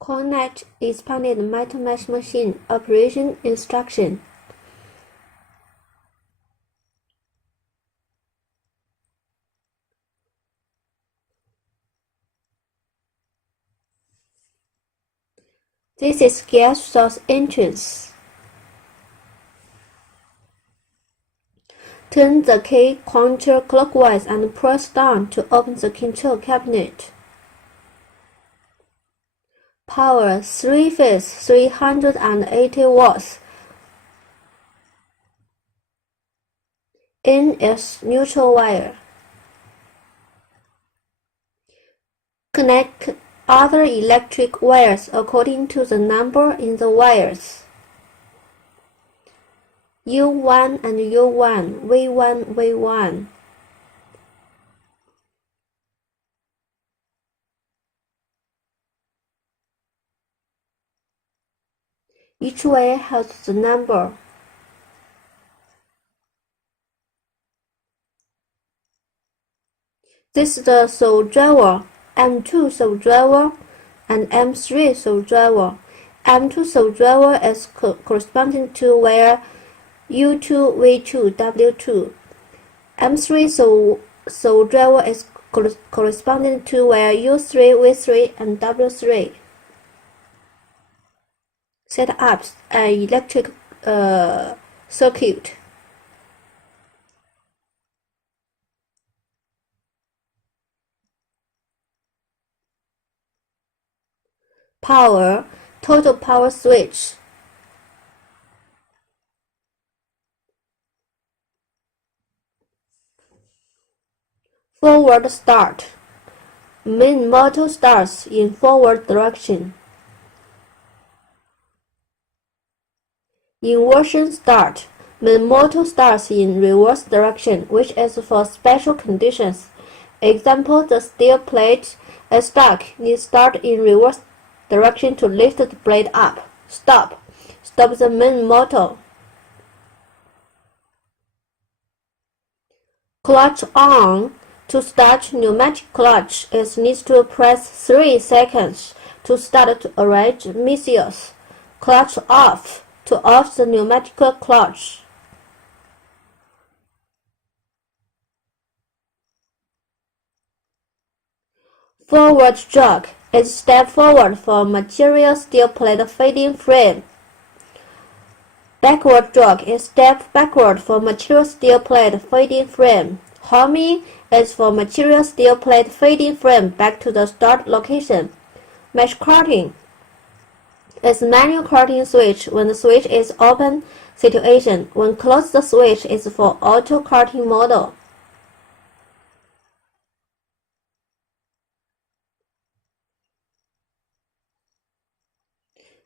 CONET expanded metal mesh machine operation instruction. This is gas source entrance. Turn the key counterclockwise and press down to open the control cabinet. Power 3-phase 380 watts. In is neutral wire. Connect other electric wires according to the number in the wires. U1 and U1, V1, V1. Each wire has the number. This is the soul driver, M2 soul driver, and M3 soul driver. M2 soul driver is corresponding to wire U2, V2, W2. M3 soul driver is corresponding to wire U3, V3, and W3. Set up an electric circuit. Power, total power switch. Forward start. Main motor starts in forward direction. Inversion start. Main motor starts in reverse direction, which is for special conditions. Example, the steel plate is stuck. Need start in reverse direction to lift the blade up. Stop. Stop the main motor. Clutch on. To start pneumatic clutch, it needs to press 3 seconds to start to arrange missiles. Clutch off. To off the pneumatic clutch. Forward jog is step forward for material steel plate feeding frame. Backward jog is step backward for material steel plate feeding frame. Homing is for material steel plate feeding frame back to the start location. Mesh cutting is manual cutting switch when the switch is open situation. When closed, the switch is for auto cutting model.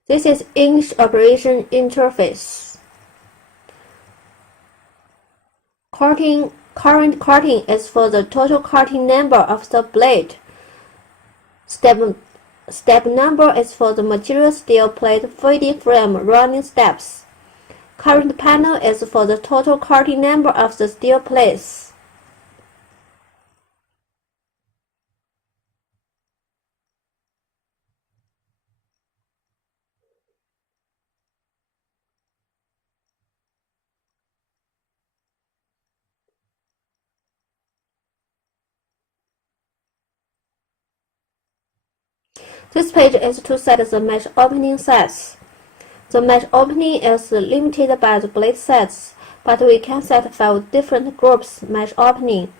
This is inch operation interface. Current cutting is for the total cutting number of the blade. Step number is for the material steel plate feeding frame running steps. Current panel is for the total cutting number of the steel plates. This page is to set the mesh opening size. The mesh opening is limited by the blade size, but we can set 5 different groups mesh opening.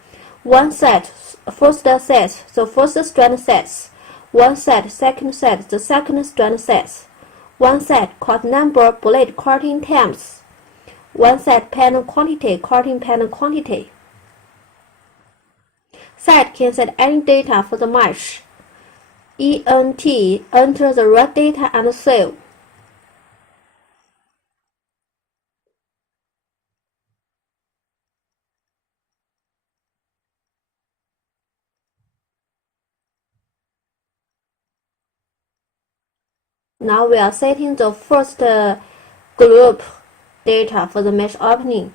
One set, first set, the first strand sets. One set, second set, the second strand sets. One set, cut number, blade cutting times. One set, panel quantity, cutting panel quantity. Set can set any data for the mesh. ENT, enter the right data and save. Now we are setting the first group data for the mesh opening.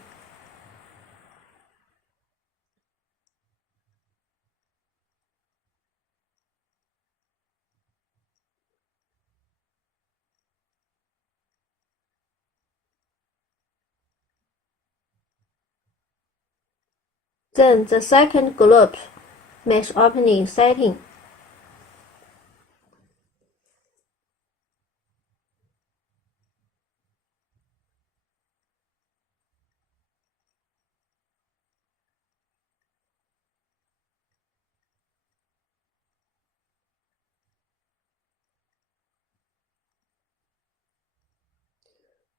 Then the second group, mesh opening setting.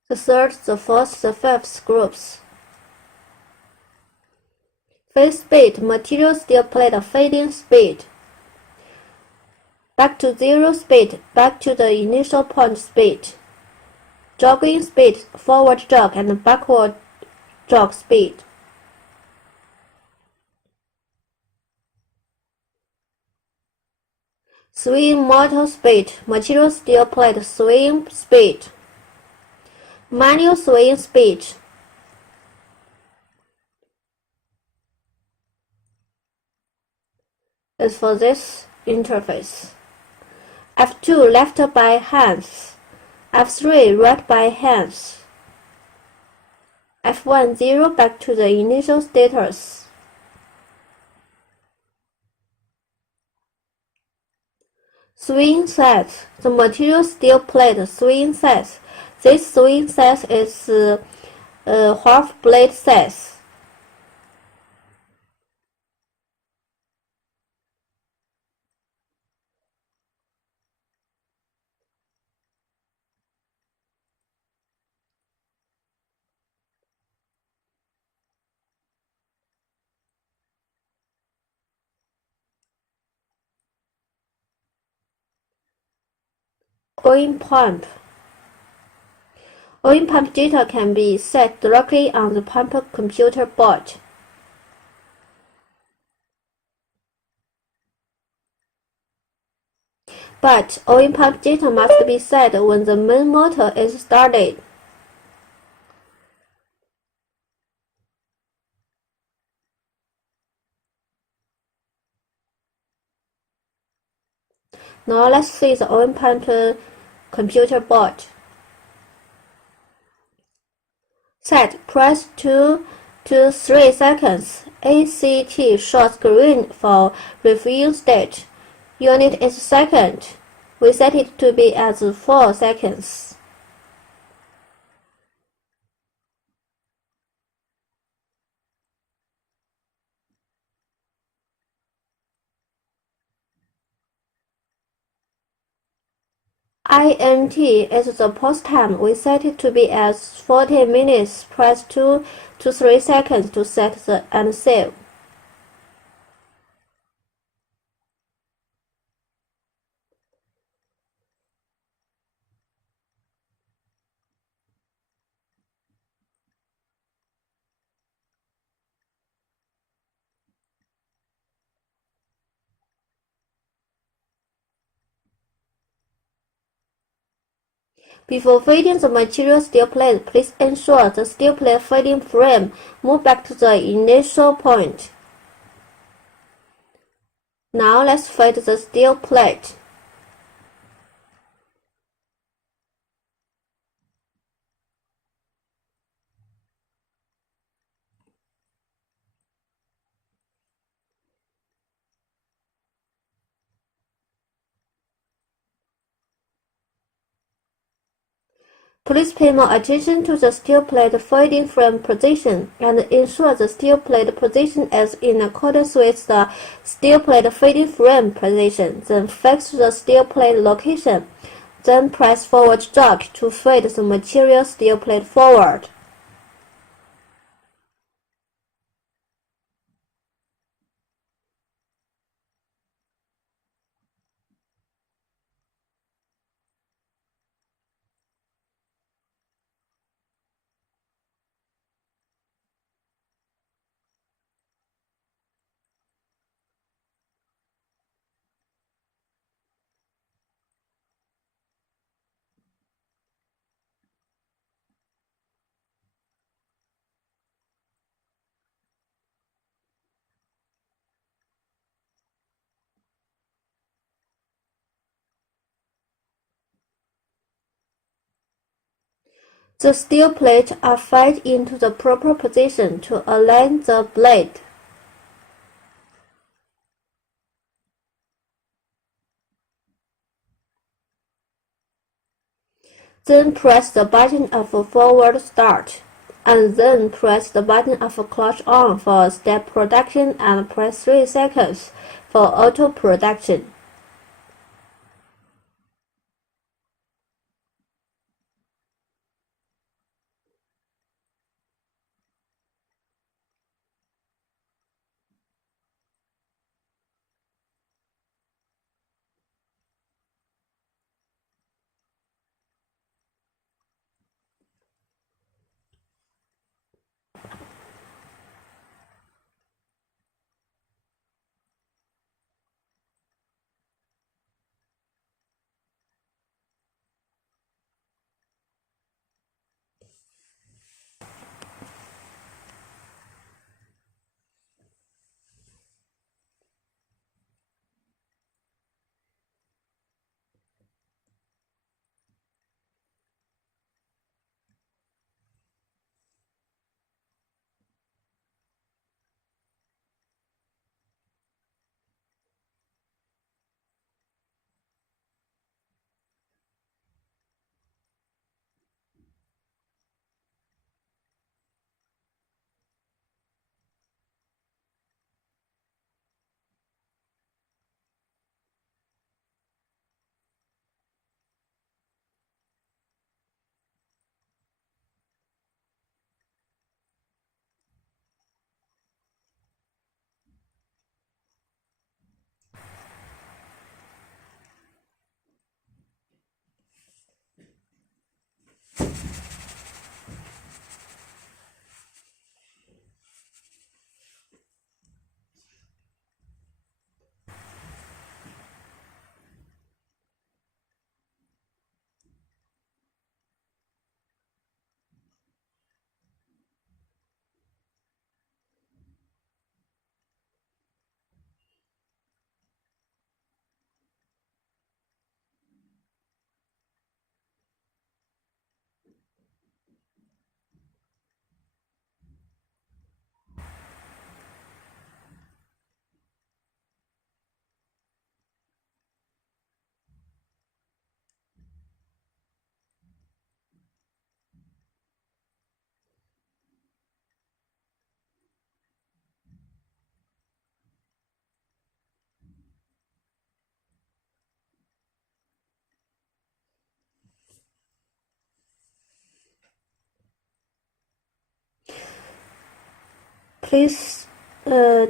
The third, the fourth, the fifth groups. Fade speed, material steel plate fading speed. Back to zero speed, back to the initial point speed. Jogging speed, forward jog and backward jog speed. Swing motor speed, material steel plate swing speed. Manual swing speed. Is for this interface. F2 left by hands. F3 right by hands. F1 0 back to the initial status. Swing set. The material steel plate swing set. This swing set is half blade set. Oil pump. Oil pump data can be set directly on the pump computer board. But oil pump data must be set when the main motor is started. Now let's see the oil pump computer board. Set press 2 to 3 seconds. ACT shows green for refill state. Unit is second. We set it to be as 4 seconds. INT is the post time. We set it to be as 40 minutes. Press 2 to 3 seconds to set and save. Before feeding the material steel plate, please ensure the steel plate feeding frame move back to the initial point. Now let's feed the steel plate. Please pay more attention to the steel plate feeding frame position and ensure the steel plate position is in accordance with the steel plate feeding frame position. Then fix the steel plate location. Then press forward jog to feed the material steel plate forward. The steel plates are fed into the proper position to align the blade. Then press the button of forward start, and then press the button of clutch on for step production and press 3 seconds for auto production. Please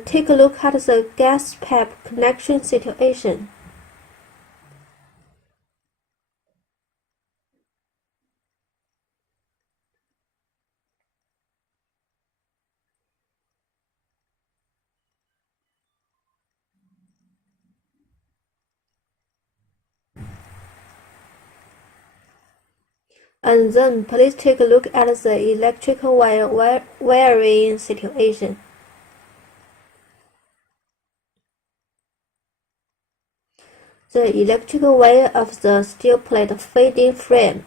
take a look at the gas pipe connection situation. And then please take a look at the electrical wiring situation. The electrical wire of the steel plate feeding frame.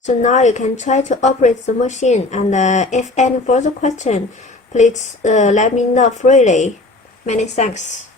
So now you can try to operate the machine, and if any further question, please let me know freely. Many thanks.